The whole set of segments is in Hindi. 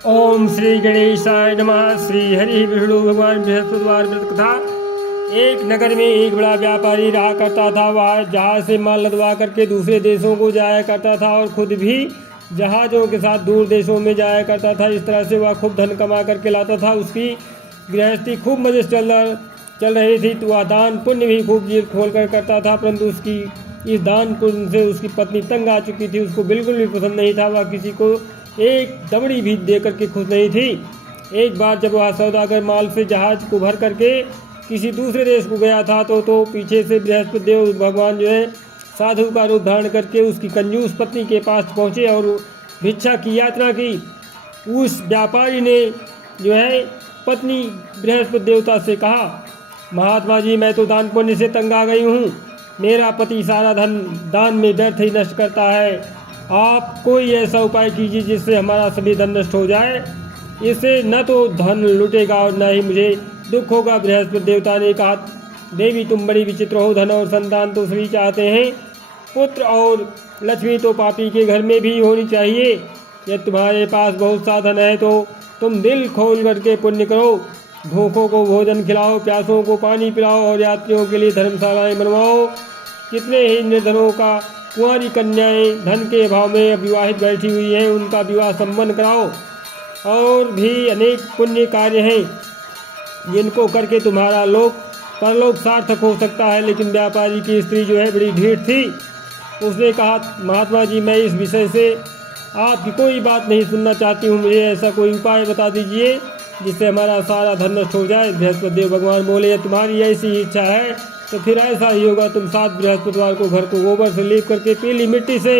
ओम श्री गणेशाय नमः। श्री हरि विष्णु भगवान बृहस्पतिवार व्रत कथा। एक नगर में एक बड़ा व्यापारी रहा करता था। वह जहाज से माल लदवा करके दूसरे देशों को जाया करता था और खुद भी जहाज़ों के साथ दूर देशों में जाया करता था। इस तरह से वह खूब धन कमा करके लाता था। उसकी गृहस्थी खूब मजे से चल रही थी। तो वह दान पुण्य भी खूब जी खोल कर करता था, परंतु उसकी इस दान पुण्य से उसकी पत्नी तंग आ चुकी थी। उसको बिल्कुल भी पसंद नहीं था। वह किसी को एक दमड़ी भी दे करके खुश नहीं थी। एक बार जब वह सौदागर माल से जहाज को भर करके किसी दूसरे देश को गया था तो पीछे से बृहस्पति देव भगवान जो है साधु का रूप धारण करके उसकी कंजूस पत्नी के पास पहुँचे और भिक्षा की याचना की। उस व्यापारी ने जो है पत्नी बृहस्पति देवता से कहा, महात्मा जी, मैं तो दान पुण्य से तंग आ गई हूँ। मेरा पति सारा धन दान में व्यर्थ ही नष्ट करता है। आप कोई ऐसा उपाय कीजिए जिससे हमारा सभी धन नष्ट हो जाए। इससे न तो धन लुटेगा और न ही मुझे दुख होगा। बृहस्पति देवता ने कहा, देवी तुम बड़ी विचित्र हो। धन और संतान तो सभी चाहते हैं, पुत्र और लक्ष्मी तो पापी के घर में भी होनी चाहिए। यदि तुम्हारे पास बहुत सा धन है तो तुम दिल खोल करके पुण्य करो। भूखों को भोजन खिलाओ, प्यासों को पानी पिलाओ और यात्रियों के लिए धर्मशालाएं बनवाओ। कितने ही निर्धनों का कुंवारी कन्याएं धन के अभाव में अविवाहित बैठी हुई हैं, उनका विवाह संपन्न कराओ। और भी अनेक पुण्य कार्य हैं जिनको करके तुम्हारा लोक परलोक सार्थक हो सकता है। लेकिन व्यापारी की स्त्री जो है बड़ी ढीठ थी। उसने कहा, महात्मा जी, मैं इस विषय से आपकी कोई बात नहीं सुनना चाहती हूँ। मुझे ऐसा कोई उपाय बता दीजिए जिससे हमारा सारा धन नष्ट हो जाए। बृहस्पति देव भगवान बोले, तुम्हारी ऐसी इच्छा है तो फिर ऐसा ही होगा। तुम 7 बृहस्पतिवार को घर को गोबर से लीप करके पीली मिट्टी से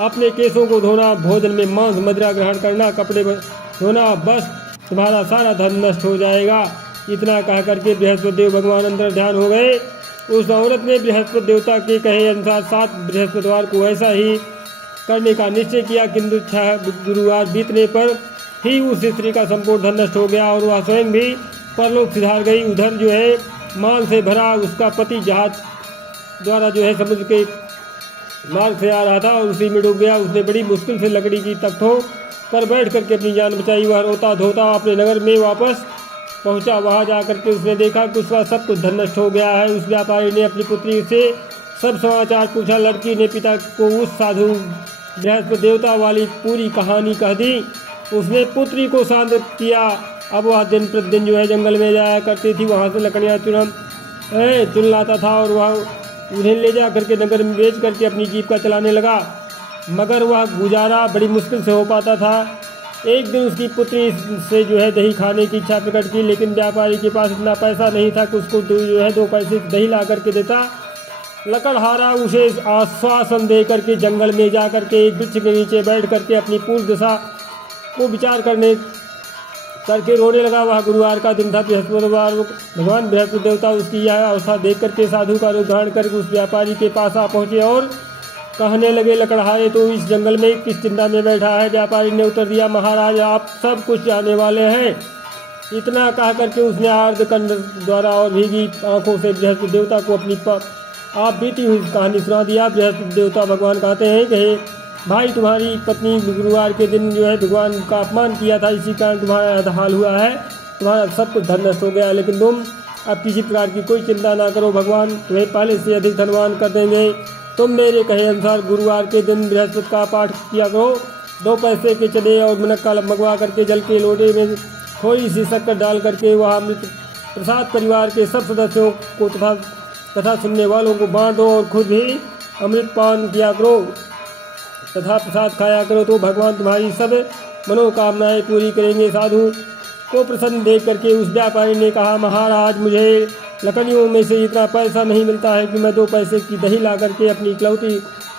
अपने केसों को धोना, भोजन में मांस मदिरा ग्रहण करना, कपड़े धोना, बस तुम्हारा सारा धन नष्ट हो जाएगा। इतना कह करके बृहस्पति देव भगवान अंदर ध्यान हो गए। उस औरत ने बृहस्पति देवता के कहे अनुसार 7 बृहस्पतिवार को ऐसा ही करने का निश्चय किया, किंतु 6 गुरुवार बीतने पर ही उस स्त्री का संपूर्ण धन नष्ट हो गया और वह स्वयं भी परलोक सिधार गई। उधर जो है माल से भरा उसका पति जहाज द्वारा जो है समुद्र के मार्ग से आ रहा था और उसी में डूब गया। उसने बड़ी मुश्किल से लकड़ी की तख्तों पर बैठ करके अपनी जान बचाई। वह रोता धोता अपने नगर में वापस पहुंचा। वहां जाकर के उसने देखा कि उसका सब कुछ धन नष्ट हो गया है। उस व्यापारी ने अपनी पुत्री से सब समाचार पूछा। लड़की ने पिता को उस साधु बृहस्पति देवता वाली पूरी कहानी कह दी। उसने पुत्री को शांत किया। अब वह दिन प्रतिदिन जो है जंगल में जाया करती थी। वहाँ से लकड़ियाँ चुन लाता था और वह उन्हें ले जा करके नगर में बेच करके अपनी जीविका चलाने लगा। मगर वह गुजारा बड़ी मुश्किल से हो पाता था। एक दिन उसकी पुत्री से जो है दही खाने की इच्छा प्रकट की, लेकिन व्यापारी के पास इतना पैसा नहीं था कि उसको जो है 2 पैसे दही ला करके देता। लकड़हारा उसे आश्वासन दे करके जंगल में जा करके एक वृक्ष के नीचे बैठ करके अपनी पूर्व दशा को विचार करके रोने लगा। वह गुरुवार का दिन था। बृहस्पतिवार भगवान बृहस्पति देवता उसकी यह अवस्था देख करके साधु का रूप धारण करके उस व्यापारी के पास आ पहुँचे और कहने लगे, लकड़हारे तो इस जंगल में किस चिंता में बैठा है? व्यापारी ने उत्तर दिया, महाराज, आप सब कुछ जाने वाले हैं। इतना कह करके उसने आर्द्रकंड द्वारा और भीगी आंखों से बृहस्पति देवता को अपनी आप बीती हुई कहानी सुना दिया। बृहस्पति देवता भगवान कहते हैं कि भाई, तुम्हारी पत्नी गुरुवार के दिन जो है भगवान का अपमान किया था, इसी कारण तुम्हारा हाल हुआ है। तुम्हारा सब कुछ धन नष्ट हो गया, लेकिन तुम अब किसी प्रकार की कोई चिंता ना करो। भगवान तुम्हें पहले से अधिक धनवान कर देंगे। तुम मेरे कहे अनुसार गुरुवार के दिन बृहस्पति का पाठ किया करो। 2 पैसे के चने और मुनक्का मंगवा करके जल के लोटे में थोड़ी सी शक्कर डाल करके वह अमृत प्रसाद परिवार के सब सदस्यों को तथा कथा सुनने वालों को बांट दो और खुद भी अमृत पान किया करो तथा प्रसाद खाया करो, तो भगवान तुम्हारी सब मनोकामनाएं पूरी करेंगे। साधु को प्रसन्न देख करके उस व्यापारी ने कहा, महाराज, मुझे लकड़ियों में से इतना पैसा नहीं मिलता है कि मैं 2 पैसे की दही ला करके अपनी इकलौती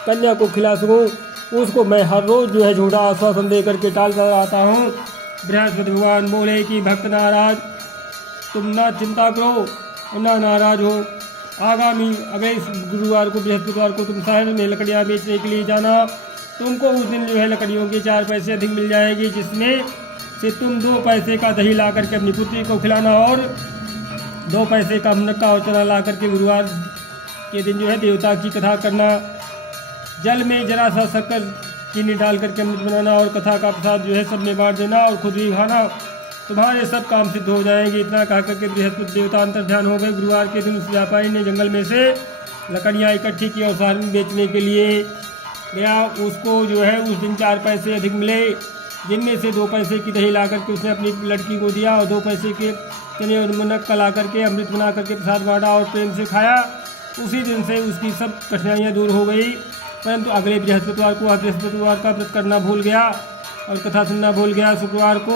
कन्या को खिला सकूं। उसको मैं हर रोज़ जो है झूठा आश्वासन दे करके टालता रहता हूँ। बृहस्पति भगवान बोले कि भक्त नाराज, तुम ना चिंता करो, ना नाराज हो। आगामी अगले गुरुवार को बृहस्पतिवार को तुम शहर में लकड़ियाँ बेचने के लिए जाना। तुमको उस दिन जो है लकड़ियों के 4 पैसे अधिक मिल जाएगी, जिसमें से तुम 2 पैसे का दही ला करके अपनी पुत्री को खिलाना और 2 पैसे का मुनक्का और चना ला करके गुरुवार के दिन जो है देवता की कथा करना। जल में जरा सा शक्कर चीनी डाल करके अमृत बनाना और कथा का प्रसाद जो है सब में बांट देना और खुद भी खाना, तुम्हारे सब काम सिद्ध हो जाएंगे। इतना कह करके बृहस्पति देवता अंतर ध्यान हो गए। गुरुवार के दिन उस व्यापारी ने जंगल में से लकड़ियाँ इकट्ठी की और शहर में बेचने के लिए गया। उसको जो है उस दिन 4 पैसे अधिक मिले, जिनमें से 2 पैसे की दही ला करके उसने अपनी लड़की को दिया और 2 पैसे के चने और मुनक्का ला करके अमृत बना करके प्रसाद बांटा और प्रेम से खाया। उसी दिन से उसकी सब कठिनाइयाँ दूर हो गई। परंतु अगले बृहस्पतिवार को बृहस्पतिवार का व्रत करना भूल गया और कथा सुनना भूल गया। शुक्रवार को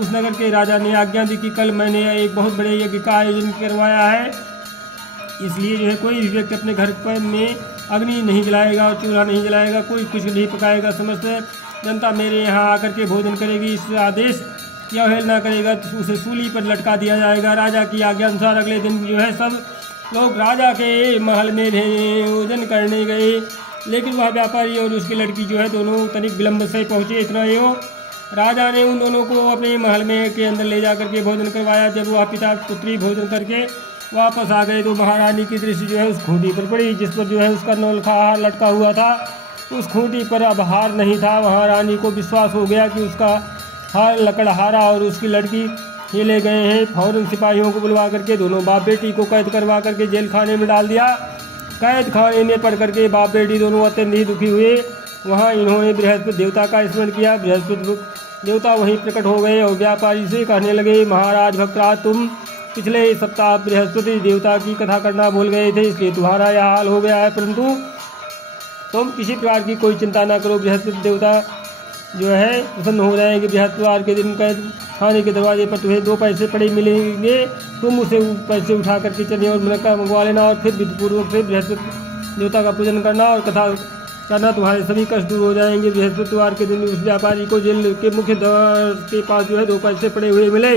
उस नगर के राजा ने आज्ञा दी कि कल मैंने एक बहुत बड़े यज्ञ का आयोजन करवाया है, इसलिए जो है कोई भी व्यक्ति अपने घर पर में अग्नि नहीं जलाएगा और चूल्हा नहीं जलाएगा, कोई कुछ नहीं पकाएगा। समस्त जनता मेरे यहाँ आकर के भोजन करेगी। इस आदेश की अवहेलना करेगा तो उसे सूली पर लटका दिया जाएगा। राजा की आज्ञा अनुसार अगले दिन जो है सब लोग राजा के महल में भोजन करने गए, लेकिन वह व्यापारी और उसकी लड़की जो है दोनों तनिक विलम्ब से पहुँचे। इतना ही हो, राजा ने उन दोनों को अपने महल में के अंदर ले जा करके भोजन करवाया। जब वह पिता पुत्री भोजन करके वापस आ गए तो महारानी की दृष्टि जो है उस खूंटी पर पड़ी जिस पर जो है उसका नौलखा हार लटका हुआ था। उस खूंटी पर अब हार नहीं था। महारानी को विश्वास हो गया कि उसका हार लकड़हारा और उसकी लड़की ये ले गए हैं। फौरन सिपाहियों को बुलवा करके दोनों बाप बेटी को कैद करवा करके जेल खाने में डाल दिया। कैद खाने में पड़ करके बाप बेटी दोनों अत्यंत ही दुखी हुए। वहाँ इन्होंने बृहस्पति देवता का स्मरण किया। बृहस्पति देवता वहीं प्रकट हो गए और व्यापारी से कहने लगे, महाराज भक्तराज, तुम पिछले सप्ताह बृहस्पति देवता की कथा करना भूल गए थे, इसलिए तुम्हारा यह हाल हो गया है। परंतु तुम किसी प्रकार की कोई चिंता ना करो, बृहस्पति देवता जो है प्रसन्न हो जाएंगे। बृहस्पतिवार के दिन कैद खाने के दरवाजे पर तुम्हें 2 पैसे पड़े मिलेंगे, तुम उसे पैसे उठा करके चने और मुनक्का मंगवा लेना और फिर विधिपूर्वक से बृहस्पति देवता का पूजन करना और कथा करना, तुम्हारे सभी कष्ट दूर हो जाएंगे। बृहस्पतिवार के दिन उस व्यापारी को जेल के मुख्य द्वार के पास जो है 2 पैसे पड़े हुए मिले।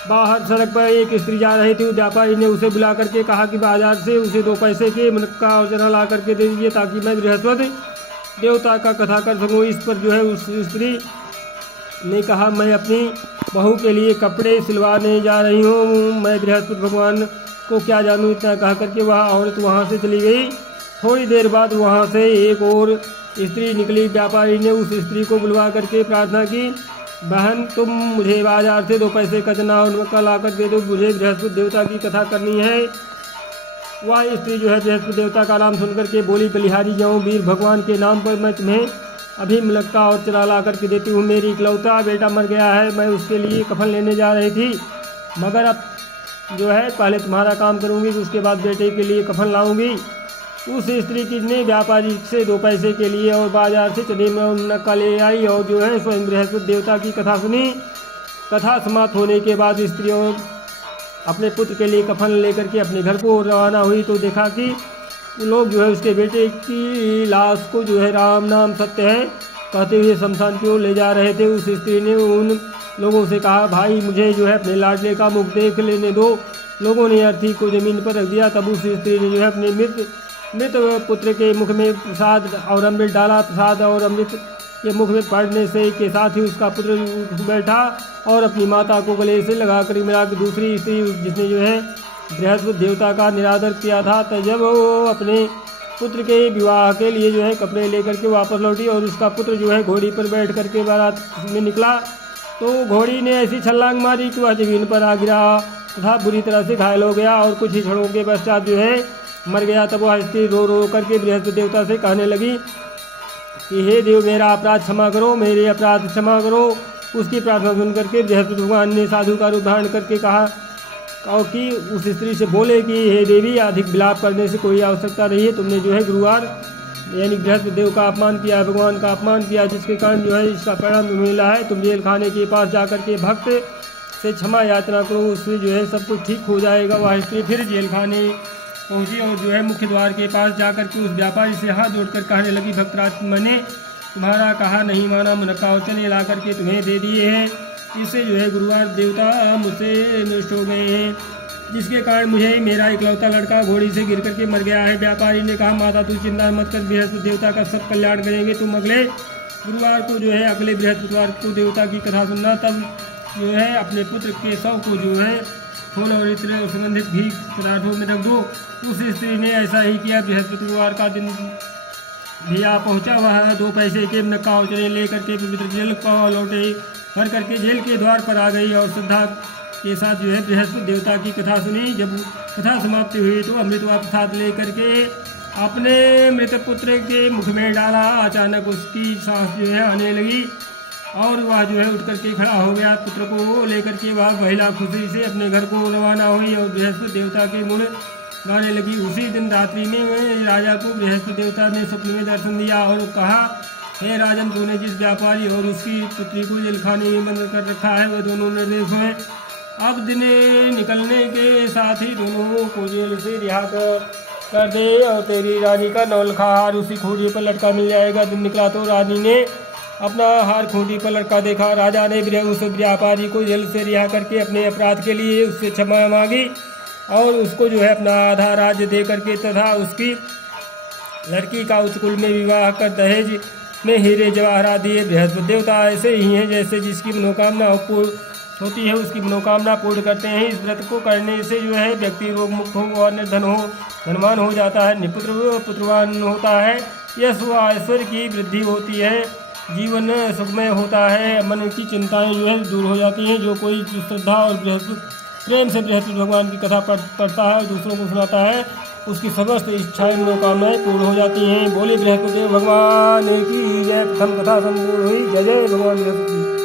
बाहर सड़क पर एक स्त्री जा रही थी। व्यापारी ने उसे बुला करके कहा कि बाजार से उसे 2 पैसे के मुनक्का और चना ला करके दे दीजिए ताकि मैं बृहस्पति देवता का कथा कर सकूँ। इस पर जो है उस स्त्री ने कहा, मैं अपनी बहू के लिए कपड़े सिलवाने जा रही हूँ, मैं बृहस्पति भगवान को क्या जानूँ। इतना कह करके वह औरत वहाँ से चली गई। थोड़ी देर बाद वहाँ से एक और स्त्री निकली। व्यापारी ने उस स्त्री को बुलवा करके प्रार्थना की, बहन तुम मुझे बाजार से 2 पैसे का चना और मक्का ला कर दे दो, मुझे बृहस्पति देवता की कथा करनी है। वह स्त्री जो है बृहस्पति देवता का नाम सुनकर के बोली, बलिहारी जाऊँ, वीर भगवान के नाम पर मैं तुम्हें अभी मुनक्का और चना ला करके देती हूँ। मेरी इकलौता बेटा मर गया है, मैं उसके लिए कफन लेने जा रही थी, मगर अब जो है पहले तुम्हारा काम करूँगी, उसके बाद बेटे के लिए कफन लाऊँगी। उस स्त्री की ने व्यापारी से 2 पैसे के लिए और बाजार से चने में मुनक्का ले आई और जो है स्वयं बृहस्पति देवता की कथा सुनी। कथा समाप्त होने के बाद स्त्री और अपने पुत्र के लिए कफन लेकर के अपने घर को रवाना हुई तो देखा कि लोग जो है उसके बेटे की लाश को जो है राम नाम सत्य है कहते हुए शमशान की ओर ले जा रहे थे। उस स्त्री ने उन लोगों से कहा, भाई मुझे जो है अपने लाडले का मुख देख लेने दो। लोगों ने अर्थी को जमीन पर रख दिया। तब उस स्त्री ने जो है अपने मृत पुत्र के मुख में प्रसाद और अमृत डाला। प्रसाद और अमृत के मुख में पड़ने से के साथ ही उसका पुत्र उठ बैठा और अपनी माता को गले से लगा कर मिला। दूसरी स्त्री जिसने जो है बृहस्पति देवता का निरादर किया था, तो जब वो अपने पुत्र के विवाह के लिए जो है कपड़े लेकर के वापस लौटी और उसका पुत्र जो है घोड़ी पर बैठ करके बारात में निकला तो घोड़ी ने ऐसी छलांग मारी कि वह जमीन पर आ गिरा तथा बुरी तरह से घायल हो गया और कुछ ही क्षणों के पश्चात जो है मर गया। तब वह स्त्री रो रो करके बृहस्पति देवता से कहने लगी कि हे देव, मेरा अपराध क्षमा करो, मेरे अपराध क्षमा करो। उसकी प्रार्थना सुन करके बृहस्पति भगवान ने साधु का रूप धारण करके कहा कि उस स्त्री से बोले कि हे देवी, अधिक विलाप करने से कोई आवश्यकता नहीं है। तुमने जो है गुरुवार यानी बृहस्पति देव का अपमान किया, भगवान का अपमान किया, जिसके कारण जो है इसका परिणाम तुम्हें मिला है। तुम जेल खाने के पास जाकर के भक्त से क्षमा याचना करो, उससे जो है सब कुछ ठीक हो जाएगा। वह स्त्री फिर जेल खाने पहुँची और जो है मुख्य द्वार के पास जाकर के उस व्यापारी से हाथ जोड़कर कहने लगी, भक्तराज, मैंने तुम्हारा कहा नहीं माना, मुनक्का और चने ला करके तुम्हें दे दिए हैं। इससे जो है गुरुवार देवता मुझसे नष्ट हो गए हैं, जिसके कारण मुझे मेरा इकलौता लड़का घोड़ी से गिर करके मर गया है। व्यापारी ने कहा, माता तू चिंता मत कर, बृहस्पति देवता का सब कल्याण करेंगे। तुम अगले गुरुवार को जो है अगले बृहस्पतिवार को देवता की कथा सुनना। तब जो है अपने पुत्र के शव को जो है फूल और इत्र और सुगंधित घी पदार्थों में रख दो। उस स्त्री ने ऐसा ही किया। बृहस्पतिवार का दिन भी आ पहुँचा। वह 2 पैसे के नक्का उचरे लेकर के पवित्र जल पाँव लौटे भर करके जेल के द्वार पर आ गई और श्रद्धा के साथ जो है बृहस्पति देवता की कथा सुनी। जब कथा समाप्ति हुई तो अमृत व प्रसाद लेकर के अपने मृत पुत्र के मुख में डाला। अचानक उसकी सांस जो है आने लगी और वह जो है उठ करके खड़ा हो गया। पुत्र को लेकर के वह महिला खुशी से अपने घर को रवाना हुई और बृहस्पति देवता के गुण गाने लगी। उसी दिन रात्रि में राजा को बृहस्पति देवता ने स्वप्न में दर्शन दिया और कहा, हे राजन, तूने जिस व्यापारी और उसकी पुत्री को जेलखाने में बंद कर रखा है वह दोनों निर्दोष हैं। अब दिन निकलने के साथ ही दोनों को जेल से रिहा कर दे और तेरी रानी का नौलखा हार उसी खूंटी पर लटका मिल जाएगा। दिन निकला तो रानी ने अपना हार खूंटी पर लटका देखा। राजा ने उस व्यापारी को जेल से रिहा करके अपने अपराध के लिए उससे क्षमा मांगी और उसको जो है अपना आधा राज्य दे करके तथा उसकी लड़की का उच्च कुल में विवाह कर दहेज में हीरे जवाहरात दिए। बृहस्पति देवता ऐसे ही हैं जैसे जिसकी मनोकामना होती है उसकी मनोकामना पूर्ण करते हैं। इस व्रत को करने से जो है व्यक्ति रोग मुक्त हो और धनवान हो जाता है, निपुत्र पुत्रवान होता है, यश व ऐश्वर्य की वृद्धि होती है, जीवन सुखमय होता है, मन की चिंताएं जो है दूर हो जाती हैं। जो कोई श्रद्धा और प्रेम से बृहस्पति भगवान की कथा पढ़ता है और दूसरों को सुनाता है उसकी समस्त इच्छाएं मनोकामनाएं पूर्ण हो जाती हैं। बोले बृहस्पति भगवान की जय। प्रथम कथा संपूर्ण हुई। जय जय भगवान बृहस्पति।